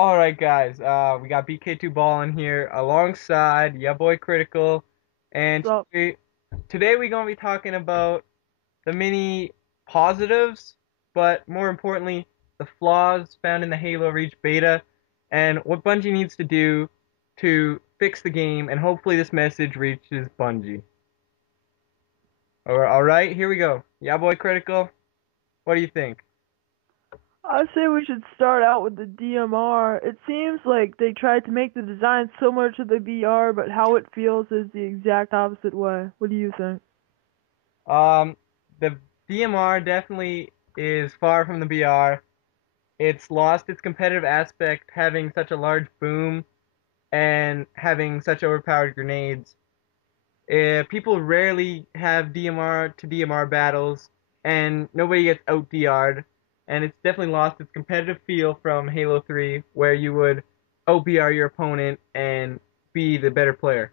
Alright guys, we got BK2 BaLLiN here alongside ya boy Critical, and So, today we're gonna be talking about the many positives, but more importantly, the flaws found in the Halo Reach beta, and what Bungie needs to do to fix the game, and hopefully this message reaches Bungie. Alright, here we go. Ya boy Critical, what do you think? I say we should start out with the DMR. It seems like they tried to make the design similar to the BR, but how it feels is the exact opposite way. What do you think? Um, the DMR definitely is far from the BR. It's lost its competitive aspect having such a large boom and having such overpowered grenades. People rarely have DMR to DMR battles, and nobody gets out DR'd. And it's definitely lost its competitive feel from Halo 3, where you would OBR your opponent and be the better player.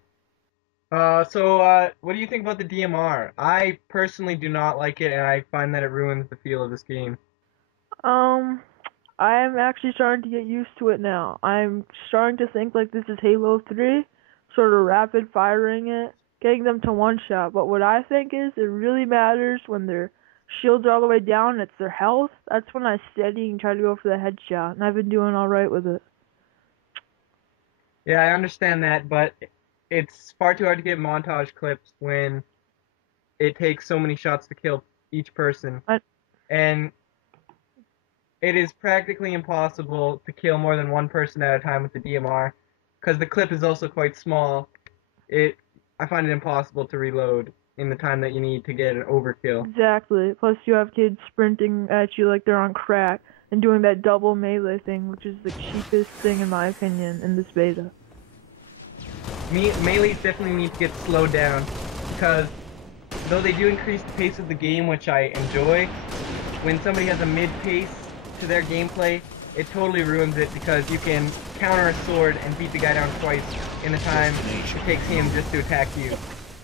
What do you think about the DMR? I personally do not like it, and I find that it ruins the feel of this game. Um, I am actually starting to get used to it now. I'm starting to think like this is Halo 3, sort of rapid firing it, getting them to one shot. But what I think is it really matters when their shields are all the way down, it's their health. That's when I steady and try to go for the headshot, and I've been doing alright with it. Yeah, I understand that, but it's far too hard to get montage clips when it takes so many shots to kill each person. I, And it is practically impossible to kill more than one person at a time with the DMR, because the clip is also quite small. I find it impossible to reload in the time that you need to get an overkill. Exactly. Plus, you have kids sprinting at you like they're on crack and doing that double melee thing, which is the cheapest thing in my opinion in this beta. Melees definitely need to get slowed down, because though they do increase the pace of the game, which I enjoy, when somebody has a mid-pace to their gameplay, it totally ruins it, because you can counter a sword and beat the guy down twice in the time it takes him just to attack you.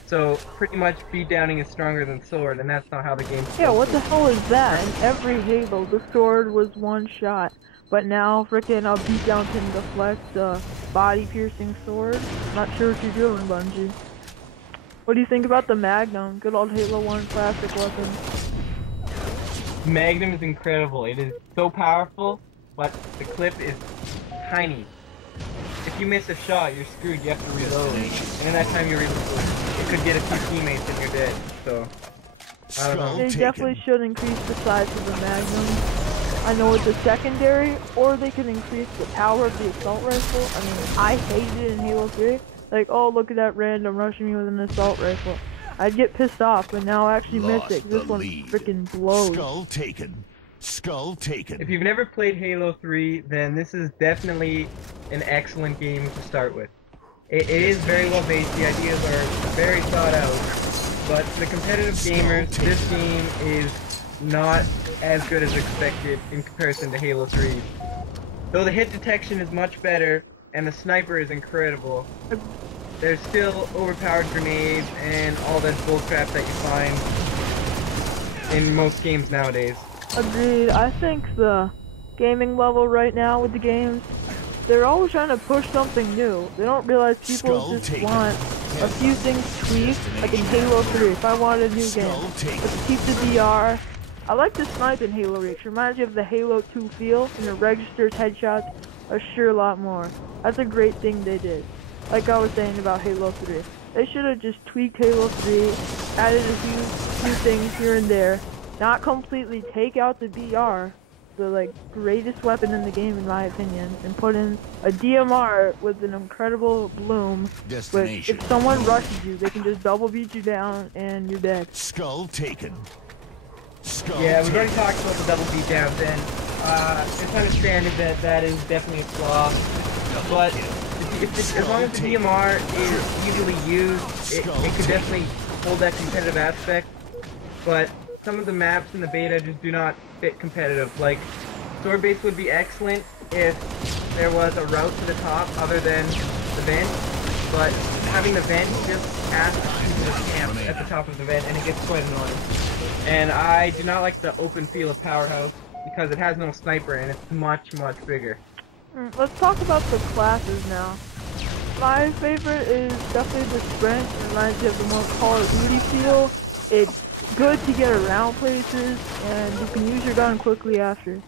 So pretty much beat downing is stronger than sword, and that's not how the game's Yeah, what supposed the to hell is that? In every Halo, the sword was one shot, but now frickin' a beatdown can deflect a body-piercing sword. Not sure what you're doing, Bungie. What do you think about the Magnum? Good old Halo 1 classic weapon. be. Magnum is incredible. It is so powerful, but the clip is tiny. If you miss a shot, you're screwed. You have to reload, and in that time you reload, it could get a few teammates and you're dead. So I don't know. They definitely should increase the size of the Magnum. I know it's a secondary, or they can increase the power of the assault rifle. I mean, I hated it in Halo 3. Like, oh, look at that random rushing me with an assault rifle. I'd get pissed off, but now I actually miss it. This one freaking blows. Skull taken. Skull taken. If you've never played Halo 3, then this is definitely an excellent game to start with. It is very well based, the ideas are very thought out, but for the competitive gamers, this game is not as good as expected in comparison to Halo 3. Though the hit detection is much better, and the sniper is incredible, there's still overpowered grenades and all that bullcrap that you find in most games nowadays. Agreed. I think the gaming level right now with the games, they're always trying to push something new. They don't realize people just want a few things tweaked, like in Halo 3, if I wanted a new game. Let's keep the DR. I like the snipe in Halo Reach. Reminds you of the Halo 2 feel, and it registers headshots a sure lot more. That's a great thing they did. Like I was saying about Halo 3. They should have just tweaked Halo 3, added a few things here and there, not completely take out the BR, the like greatest weapon in the game in my opinion, and put in a DMR with an incredible bloom, which if someone rushes you, they can just double beat you down and you're dead. Skull taken. Yeah, we've already talked about the double beatdowns, and it's understanding that that is definitely a flaw, but as long as the DMR is easily used, it could definitely hold that competitive aspect, but some of the maps in the beta just do not fit competitive. Like, sword base would be excellent if there was a route to the top other than the vent, but having the vent just asks people to camp at the top of the vent, and it gets quite annoying. And I do not like the open feel of Powerhouse, because it has no sniper and it's much, much bigger. Let's talk about the classes now. My favorite is definitely the sprint. It reminds you of the more Call of Duty feel. It's good to get around places, and you can use your gun quickly after.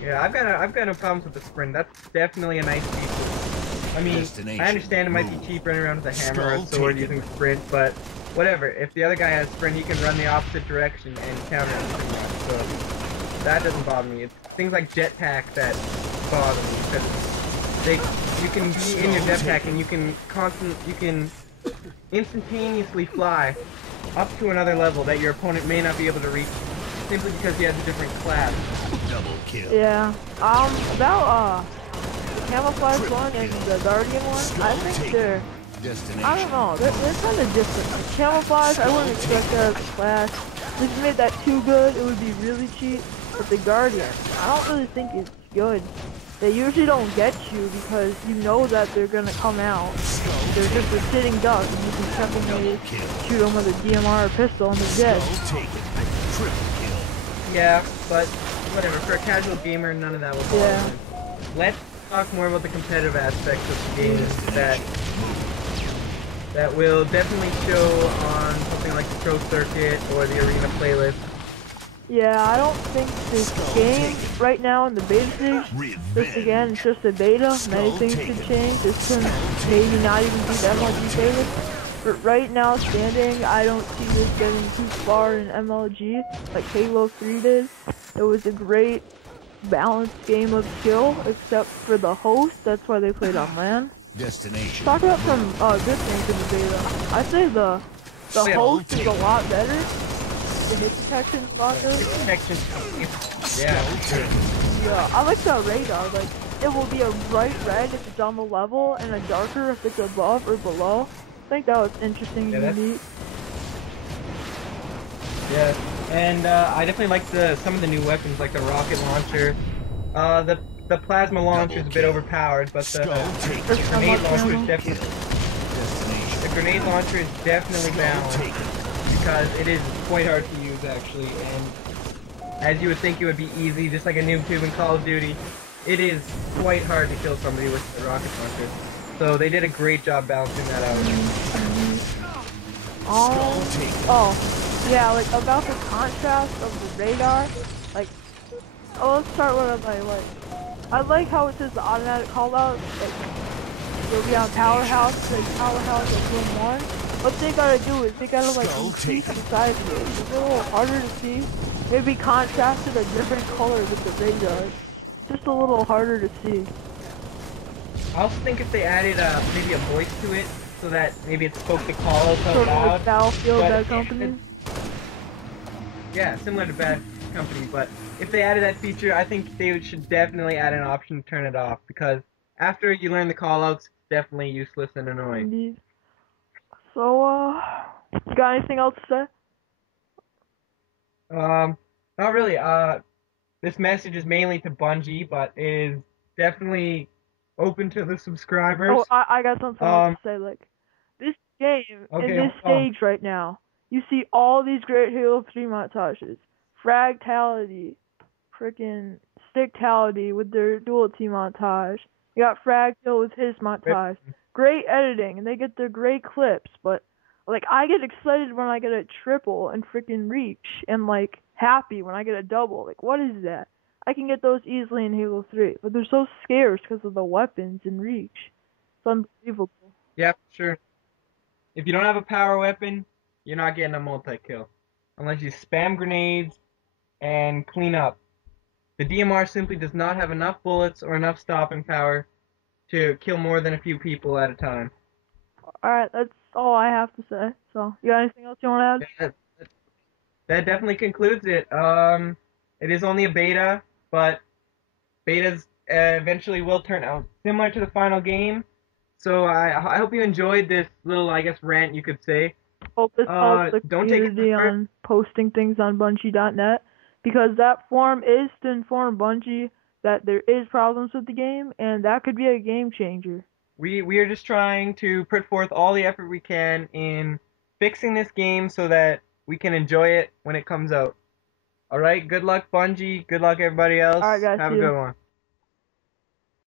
Yeah, I've got no problems with the sprint. That's definitely a nice feature. I mean, I understand it might be cheap running around with a hammer or a sword using the sprint, but whatever. If the other guy has sprint, he can run the opposite direction and counter it pretty much. So that doesn't bother me. It's things like jetpack that bother me because you can be in your jetpack and you can instantaneously fly up to another level that your opponent may not be able to reach simply because he has a different class. Double kill. Yeah. About the camouflage one and the guardian one, I think they're, I don't know, they're kind of different. Like, camouflage, I wouldn't expect that as a class. If you made that too good, it would be really cheap. But the guardian, I don't really think it's good. They usually don't get you because you know that they're gonna come out. They're just a sitting duck, and you can definitely shoot them with a DMR or pistol and they're dead. Yeah, but whatever. For a casual gamer, none of that will bother me. Let's talk more about the competitive aspects of the game that will definitely show on something like the Pro Circuit or the Arena playlist. Yeah, I don't think this game right now in the beta stage, just again, it's just a beta, many things could change, this could maybe not even be the MLG playlist, but right now standing, I don't see this getting too far in MLG, like Halo 3 did. It was a great balanced game of skill, except for the host, that's why they played on LAN. Talk about some good things in the beta. I'd say the host is a lot better. The hit detection's not good. Yeah, I like the radar. Like, it will be a bright red if it's on the level, and a darker if it's above or below. I think that was interesting and unique. Yeah, and I definitely like some of the new weapons, like the rocket launcher. The plasma launcher is a bit overpowered, but the grenade launcher is definitely balanced. Because it is quite hard to use, actually, and as you would think it would be easy, just like a noob tube in Call of Duty, it is quite hard to kill somebody with a rocket launcher. So they did a great job balancing that out. Yeah, like, about the contrast of the radar, like, let's start with what I like. I like how it says the automatic callout, like, you'll be on Powerhouse, like, Powerhouse at Room 1. What they gotta do is they gotta like increase the size of it. It's a little harder to see. Maybe contrasted a different color with the radar. Just a little harder to see. I also think if they added maybe a voice to it, so that maybe it spoke the callouts out loud. Like Battlefield, Bad Company? Yeah, similar to Bad Company, but if they added that feature, I think they should definitely add an option to turn it off, because after you learn the callouts, it's definitely useless and annoying. Indeed. So, you got anything else to say? Not really. This message is mainly to Bungie, but is definitely open to the subscribers. Oh, I got something else to say. Like, this game, in this stage right now, you see all these great Halo 3 montages. Fragtality, frickin' Sticktality with their dual team montage. You got Fragtail with his montage. Great editing, and they get their great clips, but, like, I get excited when I get a triple and freaking Reach, and, like, happy when I get a double. Like, what is that? I can get those easily in Halo 3, but they're so scarce because of the weapons and Reach. It's unbelievable. Yeah, sure. If you don't have a power weapon, you're not getting a multi-kill. Unless you spam grenades and clean up. The DMR simply does not have enough bullets or enough stopping power to kill more than a few people at a time. Alright, that's all I have to say. So, you got anything else you want to add? That definitely concludes it. It is only a beta, but betas eventually will turn out similar to the final game. So I hope you enjoyed this little, I guess, rant, you could say. Hope this helps the community on posting things on Bungie.net, because that forum is to inform Bungie that there is problems with the game, and that could be a game changer. We are just trying to put forth all the effort we can in fixing this game so that we can enjoy it when it comes out. Alright, good luck Bungie, good luck everybody else. Alright guys, have a good one.